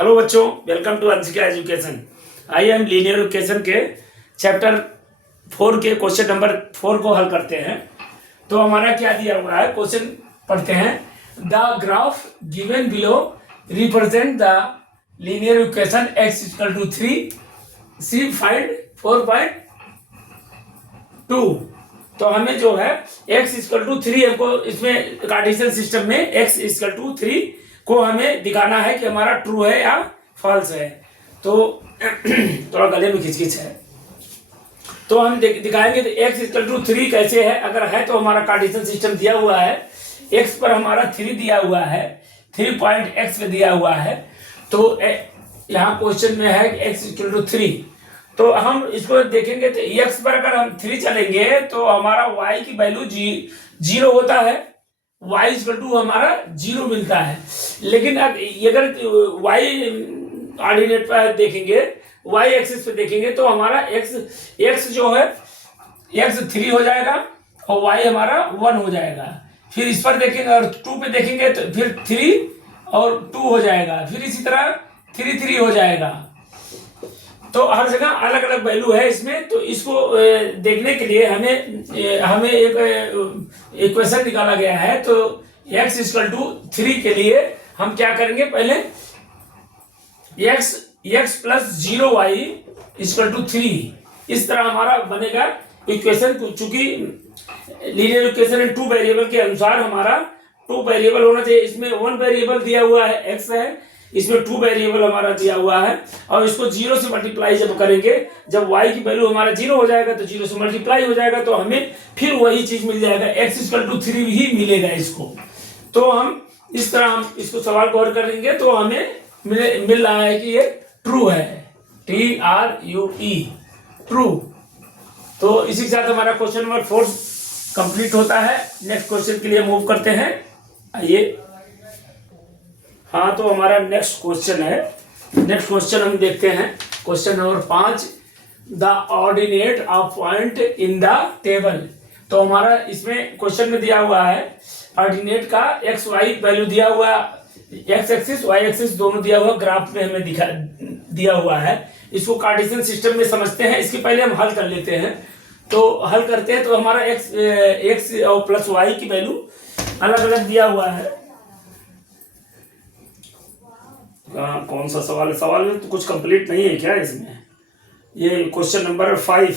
Hello बच्चों, welcome to Anshika education. आइए हम लीनियर इक्वेशन के चैप्टर 4 के क्वेश्चन नंबर 4 को हल करते हैं। तो हमारा क्या दिया हुआ है, क्वेश्चन पढ़ते हैं। The graph given below represent the linear equation x equal to 3 c find 4.2। तो हमें जो है x इक्वल टू 3 हमको इसमें कार्टेशियन सिस्टम में x इक्वल टू 3 को हमें दिखाना है कि हमारा ट्रू है या फॉल्स है। तो थोड़ा गले में खिचखिच है, तो हम दिखाएंगे तो x इक्वल टू 3 कैसे है। अगर है तो हमारा कार्टेशियन सिस्टम दिया हुआ है, x पर हमारा 3 दिया हुआ है, 3 पॉइंट x पे दिया हुआ है। तो यहाँ क्वेश्चन में है x इक्वल टू 3। तो हम इसको देखेंगे तो x पर अगर हम 3 चलेंगे तो हमारा y की वैल्यू 0 होता है, y इक्वल टू हमारा 0 मिलता है। लेकिन अगर y ऑर्डिनेट पर देखेंगे, y एक्सिस पे देखेंगे तो हमारा x जो है x 3 हो जाएगा और y हमारा 1 हो जाएगा। फिर इस पर देखेंगे और 2 पे देखेंगे तो फिर 3 और 2 हो जाएगा, फिर इसी तरह 3 हो जाएगा। तो हर जगह अलग अलग वैल्यू है इसमें। तो इसको देखने के लिए हमें एक इक्वेशन निकाला गया है। तो x इक्वल टू 3 के लिए हम क्या करेंगे, पहले x plus 0y equal to 3, इस तरह हमारा बनेगा इक्वेशन। चूंकि लीनियर इक्वेशन है 2 वेरिएबल के अनुसार हमारा 2 वेरिएबल होना चाहिए। इसमें 1 वेरिएबल दिया हुआ है x है, इसमें 2 वेरिएबल हमारा दिया हुआ है और इसको 0 से मल्टीप्लाई जब करेंगे, जब y की वैल्यू हमारा 0 हो जाएगा तो 0 से मल्टीप्लाई हो जाएगा, तो हमें फिर वही चीज मिल जाएगा, x इक्वल टू 3 ही मिलेगा इसको। तो हम इस तरह हम इसको सवाल को हल करेंगे तो हमें मिल रहा है कि ये ट्रू है, TRUE, ट्रू। तो इसी के साथ हमारा क्वेश्चन नंबर 4 कंप्लीट होता है। नेक्स्ट क्वेश्चन के लिए मूव करते हैं। आइए, हाँ, तो हमारा नेक्स्ट क्वेश्चन है। नेक्स्ट क्वेश्चन हम देखते हैं, question number 5, the ordinate of point in the table. तो हमारा इसमें क्वेश्चन में दिया हुआ है ऑर्डिनेट का एक्स वाई वैल्यू दिया हुआ, एक्स एक्सिस वाई एक्सिस दोनों दिया हुआ ग्राफ में हमें दिया हुआ है। इसको कार्टेशियन सिस्टम में समझते हैं। इसके पहले हम हल कर लेते हैं। तो हल करते हैं तो हमारा एक्स और प्लस वाई की वैल्यू अलग अलग दिया हुआ है। कौन सा सवाल है? सवाल में तो कुछ कंप्लीट नहीं है क्या इसमें? ये question number 5,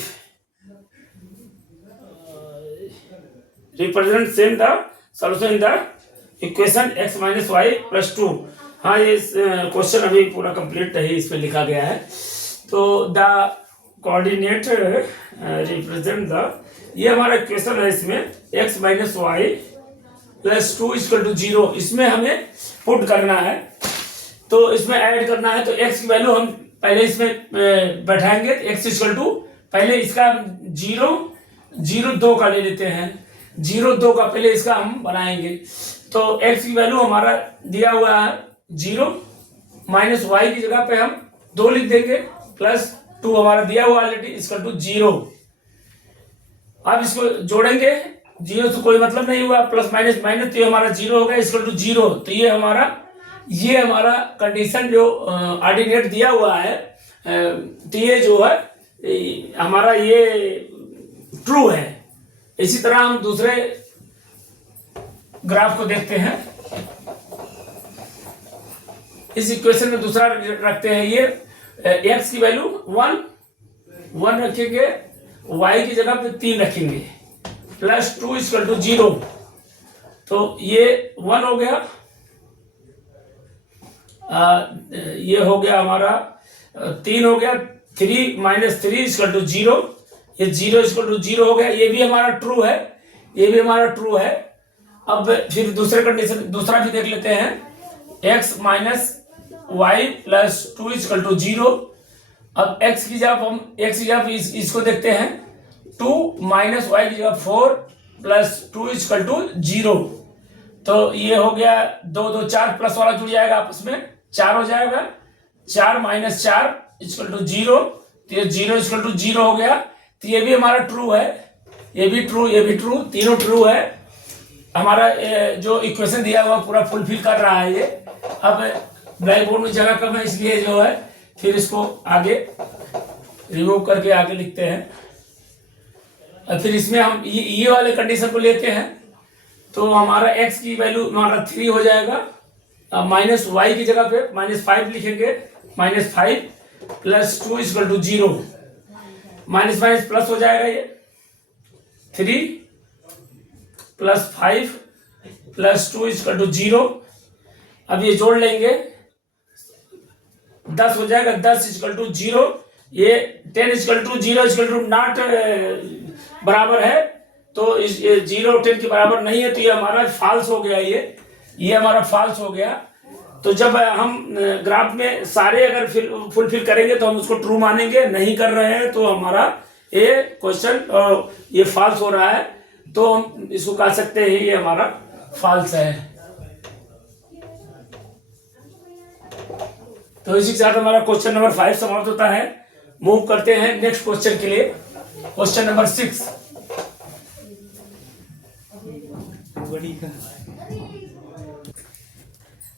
represent same the solution in the equation x minus y plus 2। हाँ, ये क्वेश्चन अभी पूरा कंप्लीट नहीं इस पे लिखा गया है। तो द कोऑर्डिनेट रिप्रेजेंट द, ये हमारा इक्वेशन है, इसमें x minus y plus 2 equal to 0, इसमें हमें पुट करना है। तो इसमें ऐड करना है। तो x की वैल्यू हम पहले इसमें बैठाएंगे। x इक्वल टू पहले इसका 0.02 का ले लेते हैं, 0.2 का पहले इसका हम बनाएंगे। तो x की वैल्यू हमारा दिया हुआ है 0, माइनस वाई की जगह पे हम 2 लिख देंगे, प्लस 2 हमारा दिया हुआ ऑलरेडी इक्वल टू 0। अब इसको जोड़ेंगे, 0 से कोई मतलब नहीं हुआ, प्लस माइनस माइनस, तो हमारा 0 हो गया इक्वल टू 0। तो ये हमारा कंडीशन जो ऑर्डिनेट दिया हुआ है, तो ये जो है हमारा ये ट्रू है। इसी तरह हम दूसरे ग्राफ को देखते हैं। इस इक्वेशन में दूसरा रखते हैं। ये x की वैल्यू 1 रखेंगे, y की जगह पे 3 रखेंगे, प्लस 2 इक्वल टू 0। तो ये 1 हो गया, ये हो गया हमारा 3 हो गया, 3 माइनस 3 इक्वल टू 0, ये 0 इक्वल टू 0 हो गया। ये भी हमारा ट्रू है, ये भी हमारा ट्रू है। अब फिर दूसरे कंडीशन दूसरा भी देख लेते हैं, x minus y plus 2 equal to 0। अब x की जगह इसको देखते हैं, 2 माइनस वाई की जगह 4 प्लस 2 इक्वल टू 0। तो ये हो गया 2 2 4, प्लस वाला जुड़ जाएगा आपस में, 4 हो जाएगा, 4 माइनस 4 इक्वल टू 0। तो ये 0 इक्वल टू 0 हो गया। तो ये भी हमारा ट्रू है, ये भी ट्रू, ये भी ट्रू, तीनों ट्रू है। हमारा जो इक्वेशन दिया हुआ पूरा फुलफिल कर रहा है ये। अब ब्लैक बोर्ड में जगह कम है, इसलिए जो है फिर इसको आगे रिमूव करके आगे लिखते हैं। और फिर इसमें हम ये वाले कंडीशन को लेते हैं, तो हमारा x की वैल्यू हमारा 3 हो जाएगा। माइनस वाई की जगह पे -5 लिखेंगे, -5 plus 2 equal to 0, minus minus plus हो जाएगा, ये 3 प्लस 5 प्लस 2 इक्वल टू 0। अब ये जोड़ लेंगे, 10 हो जाएगा, 10 इक्वल टू 0। ये 10 equal to 0 equal to not बराबर है, तो इस 0 10 के बराबर नहीं है, तो ये हमारा फॉल्स हो गया। ये हमारा फॉल्स हो गया। तो जब हम ग्राफ में सारे अगर फुलफिल करेंगे तो हम उसको ट्रू मानेंगे, नहीं कर रहे हैं तो हमारा ये क्वेश्चन ये फॉल्स हो रहा है, तो हम इसको कह सकते हैं ये हमारा फॉल्स है। तो इसी के साथ हमारा क्वेश्चन नंबर 5 समाप्त होता है। मूव करते हैं नेक्स्ट क्वेश्चन के लिए, question number 6।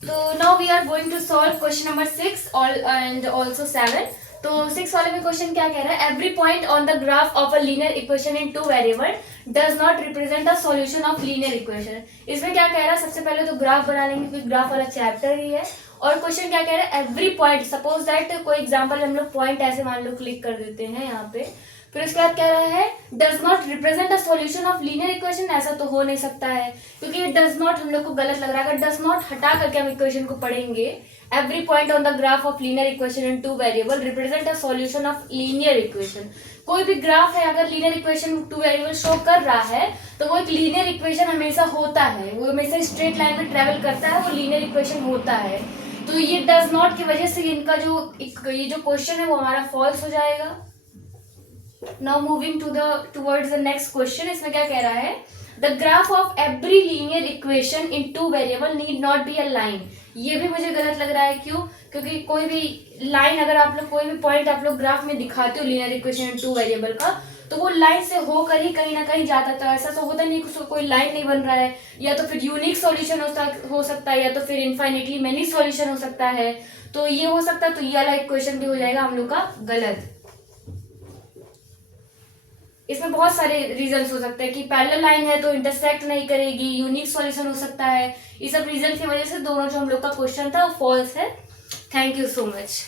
So now we are going to solve question number 6 and also 7. तो 6 वाले में क्वेश्चन क्या कह रहा है, every point on the graph of a linear equation in 2 variable does not represent a solution of linear equation. इसमें क्या कह रहा है, सबसे पहले तो ग्राफ बना लेंगे क्योंकि ग्राफ वाला चैप्टर ही है। और क्वेश्चन क्या कह रहा है, एवरी पॉइंट, सपोज दैट कोई एग्जांपल हम लोग पॉइंट ऐसे मान लो क्लिक कर देते हैं यहाँ पे, फिर उसके बाद कह रहा है does not represent a solution of linear equation. ऐसा तो हो नहीं सकता है क्योंकि डज नॉट हम लोग को गलत लग रहा है। अगर डज नॉट हटा करके हम इक्वेशन को पढ़ेंगे, every point on the graph of linear equation in 2 variable represent a solution of linear equation. कोई भी ग्राफ है अगर लीनियर इक्वेशन 2 वेरिएबल शो कर रहा है तो वो एक लीनियर इक्वेशन हमेशा होता है, वो हमेशा स्ट्रेट लाइन में ट्रेवल करता है, वो लीनियर इक्वेशन होता है। तो ये डज नॉट की वजह से इनका जो ये जो क्वेश्चन है वो हमारा फॉल्स हो जाएगा। Now moving towards the next question. इसमें क्या कह रहा है, the graph of every linear equation in 2 variable need not be a line. ये भी मुझे गलत लग रहा है, क्यों? क्योंकि कोई भी लाइन अगर आप लोग कोई भी पॉइंट आप लोग ग्राफ में दिखाते हो लीनियर इक्वेशन इन 2 वेरिएबल का, तो वो लाइन से होकर ही कहीं ना कहीं जाता है। तो ऐसा तो होता नहीं कि कोई लाइन नहीं बन रहा है, या तो फिर यूनिक सॉल्यूशन हो सकता है, या तो फिर इनफाइनिटली मेनी सॉल्यूशन हो सकता है। तो ये हो सकता है, तो ये वाला इक्वेशन भी हो जाएगा हम लोग का गलत। इसमें बहुत सारे रीजंस हो सकते हैं कि पैरेलल लाइन है तो इंटरसेक्ट नहीं करेगी, यूनिक सॉल्यूशन हो सकता है। ये सब रीजन की वजह से दोनों जो हम लोग का क्वेश्चन था वो फॉल्स है। Thank you so much.